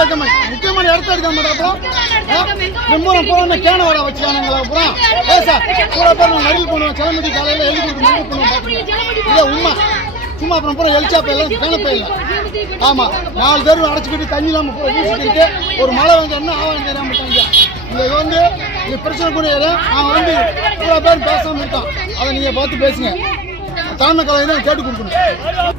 வைக்க மாட்டேன். முக்கியமான இடத்த எடுக்க மாட்டேன். அப்புறம் போன கேன வர வச்சுக்கானுங்களா? அப்புறம் சார் பூரா பேர் நான் நடில் பண்ணுவேன். கிளம்பி காலையில் எழுதி கொடுத்து மண்ணு பண்ணுவேன். இதை உண்மை சும்மா அப்புறம் பூரா எலிச்சாப்ப எல்லாம் கிணப்ப இல்லை. ஆமாம் 4 பேர் அடைச்சிக்கிட்டு தண்ணி இல்லாமல் போய் வீசிக்கிட்டு ஒரு மழை வந்து என்ன ஆவாங்க தெரியாம மாட்டாங்க. இந்த இது வந்து இந்த பிரச்சனை கூட அவன் வந்து பூரா பேர் பேசாமல் இருக்கான். அதை நீங்கள் பார்த்து பேசுங்க. தலைமை கதை தான் கேட்டு கொடுக்கணும்.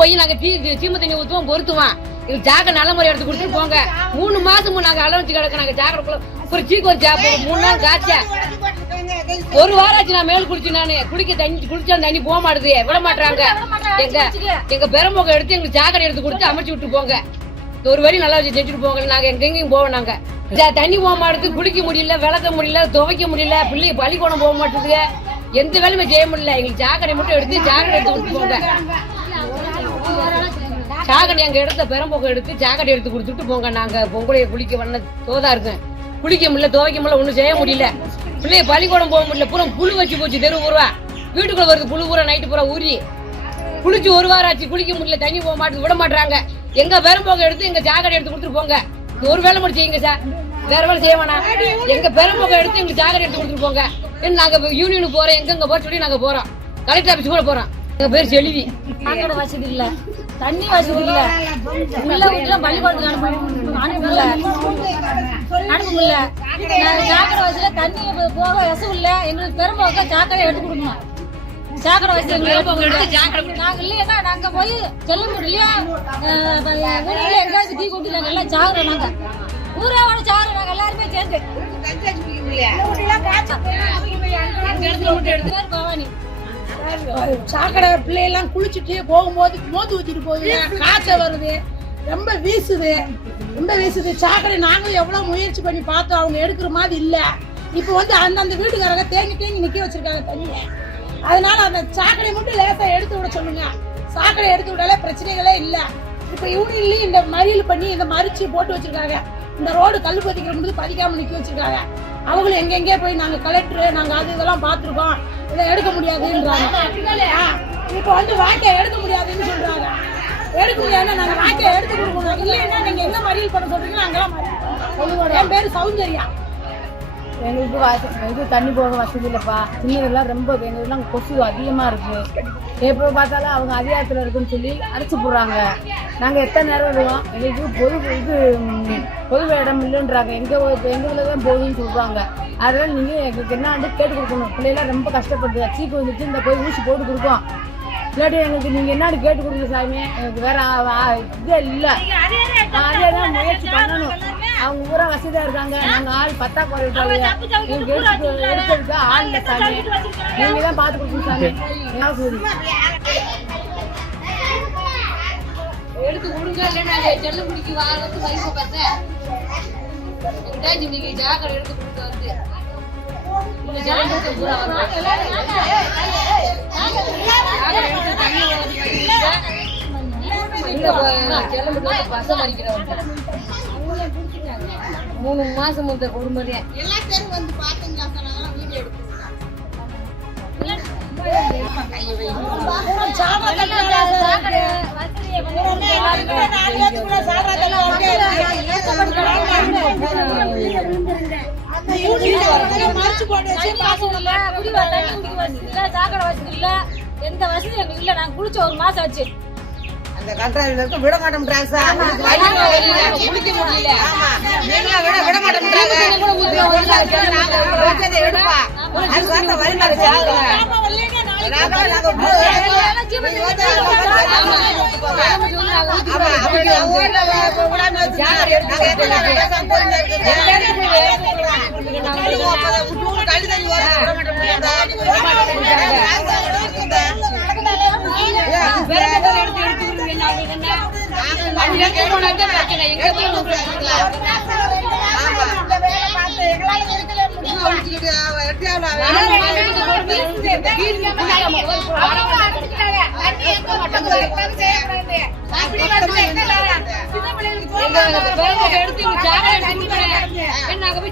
போய் நாங்கள் சீம தண்ணி ஊற்றுவோம் பொருத்துவோம். இது ஜாக்கை நல்ல முறை எடுத்து கொடுத்துட்டு போங்க. 3 மாசமும் நாங்கள் அளவச்சு கிடக்க. நாங்கள் ஜாக்கிரக்குள்ள ஒரு சீக்கு ஒரு ஜாப்பு 3 நாள் காய்ச்ச 1 வாரம் ஆச்சு. நான் மேல் குடிச்சு நான் குடிச்சா தண்ணி போக மாட்டுது, விட மாட்டாங்க. எங்க பெரும்போக எடுத்து எங்களுக்கு ஜாக்கடை எடுத்து கொடுத்து அமைச்சு விட்டு போங்க. ஒரு வழி நல்லா வச்சு செஞ்சுட்டு போங்க. நாங்க எங்கெங்கயும் போவோம். நாங்க தண்ணி போக மாட்டேது, குளிக்க முடியல, விளக்க முடியல, துவைக்க முடியல, பிள்ளைங்க பள்ளிக்கூடம் போக மாட்டேது, எந்த வேலையுமே செய்ய முடியல. எங்களுக்கு ஜாக்கடை மட்டும் எடுத்து ஜாக்கடை எடுத்து கொடுத்து போங்க. ஜாக்கடை எங்க இடத்த பெரும்போக எடுத்து ஜாக்கடை எடுத்து கொடுத்துட்டு போங்க. நாங்க பொங்கலைய குளிக்க வந்த தோதா இருக்கேன். குளிக்க முடியல, துவைக்க முடியல, ஒன்றும் செய்ய முடியல. பிள்ளைய பள்ளிக்கூடம் போக முடியல. பூரா புழு வச்சு போச்சு. தெரு பூரா வீட்டுக்குள்ள வருது புழு பூரா. நைட்டு பூரா ஊறி குளிச்சு 1 வாரம் ஆச்சு. குளிக்க முடியல, தண்ணி போக மாட்டேது, விட மாட்டாங்க. எங்க பெரும்போக எடுத்து எங்க ஜாக்கடை எடுத்து கொடுத்துட்டு போங்க. ஒரு வேலை மட்டும் செய்யுங்க சார், வேற வேலை செய்ய வேணாம். எங்க பெரும்போக எடுத்து எங்க ஜாக்கடை எடுத்து கொடுத்துட்டு போங்க. நாங்க யூனியனுக்கு போறோம், எங்க போற சொல்லி நாங்க போறோம். கலெக்டர் ஆபீஸ் கூட போறோம். எங்க பேர் செல்வி. சாக்கடை வசதி இல்ல, தண்ணி வசதி இல்ல, உள்ள வீட்டுலாம் பள்ளிக்கூடத்துக்கு அனுப்ப முடியல. சாக்கடை வசதியில தண்ணி போக வசதி இல்ல. எங்களுக்கு பெரும்போக்க சாக்கடை எடுத்து கொடுக்கணும். சாக்கடை வசதி நாங்க இல்லையா நாங்க போய் செல்ல முடியல. எங்கேயாவது டீ கொண்டு நாங்க எல்லாம் சாகுறோம். நாங்க ஊராவோட சாகுறோம். நாங்க எல்லாருமே சேர்ந்து பவானி சாக்கடை பிள்ளையெல்லாம் குளிச்சுட்டு போகும்போது மோந்து ஊத்திட்டு போகுது, காய்ச்சல் வருது, ரொம்ப வீசுது சாக்கடை. நாங்களும் எவ்வளவு முயற்சி பண்ணி பார்த்தோம், அவங்க எடுக்கிற மாதிரி இல்ல. இப்போ வந்து அந்தந்த வீட்டுக்காரங்க தேங்கி நிக்க வச்சிருக்காங்க தண்ணியை. அதனால அந்த சாக்கடை மட்டும் லேசா எடுத்து விட சொல்லுங்க. சாக்கடை எடுத்து விடாலே பிரச்சனைகளே இல்ல. இப்ப யூனியன்லயும் இந்த மறியல் பண்ணி இந்த மறிச்சு போட்டு வச்சிருக்காங்க. இந்த ரோடு கல் பதிக்கிற பதிக்காம நிக்க வச்சிருக்காங்க. அவங்களும் எங்கெங்கே போய் நாங்க கலெக்டர் நாங்க அது இதெல்லாம் பார்த்துருக்கோம், இதை எடுக்க முடியாதுன்றாங்க. இப்ப வந்து வாய்க்கை எடுக்க முடியாதுன்னு சொல்றாங்க. எடுக்க முடியாதுன்னா நாங்க வாய்க்கை எடுத்து கொடுக்கணும். இல்லைன்னா நீங்க எங்க மறியல் பண்ண சொல்றீங்களோ அங்கெல்லாம் மறியல். என் பேரு சௌந்தர்யா. எங்களுக்கு தண்ணி போக வசதி இல்லைப்பா. சின்னதெல்லாம் ரொம்ப எங்களுக்குலாம் கொசு அதிகமாக இருக்குது. எப்போ பார்த்தாலும் அவங்க அதிகாரத்தில் இருக்குன்னு சொல்லி அடைச்சி போடுறாங்க. நாங்கள் எத்தனை நேரம் வருவோம். எங்களுக்கு பொது இடம் இல்லைன்றாங்க. எங்களை தான் போகுதுன்னு சொல்கிறாங்க. அதனால் நீங்கள் எங்களுக்கு என்ன வந்து கேட்டு கொடுக்கணும். பிள்ளைலாம் ரொம்ப கஷ்டப்படுது. சீக்கு வந்துட்டு இந்த போய் ஊசி போட்டு கொடுப்போம். இல்லாட்டி எங்களுக்கு நீங்கள் என்னன்னு கேட்டு கொடுங்க சாமி. எனக்கு வேற இதே இல்லை. அதே தான் முயற்சி பண்ணணும். அவங்க ஊரா வசதியா இருக்காங்க. நாங்க ஆள் பத்தாக்குறை எடுத்ததுக்கு ஆள் இல்லை சாமி. நீங்க தான் பார்த்து கொடுக்கணும் சாமி. எடுத்து கொடுங்க. இல்லைன்னா செல்ல முடிக்கு வந்து வயசு பார்த்தேன் ஜாக்கடை எடுத்து கொடுக்க வந்து பசம் அடிக்கிறவங்க 3 மாசம் முதல் குடும்பமே வந்து பாத்தீங்களா? வீடியோ சாக்கடை வசதி இல்ல, எந்த வசதி எங்களுக்கு இல்ல. நாங்க குளிச்ச 1 மாசம் ஆச்சு. அந்த கண்ட்ராக்டர் இருக்க விட மாட்டேன்றாங்க சார். குளிக்க முடியல. ஆமா நீங்க விட மாட்டேன்றாங்க. எடுப்பா அது பார்த்தா வழிமாறு சாகுங்க.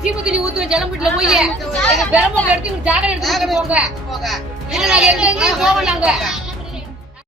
சீம தண்ணி ஊத்துவேன் ஜலம்பட்டில போய் எங்க பெரும்போக எடுத்து ஜாக்கடை எடுத்து போங்க. எங்க போவோம் நாங்க.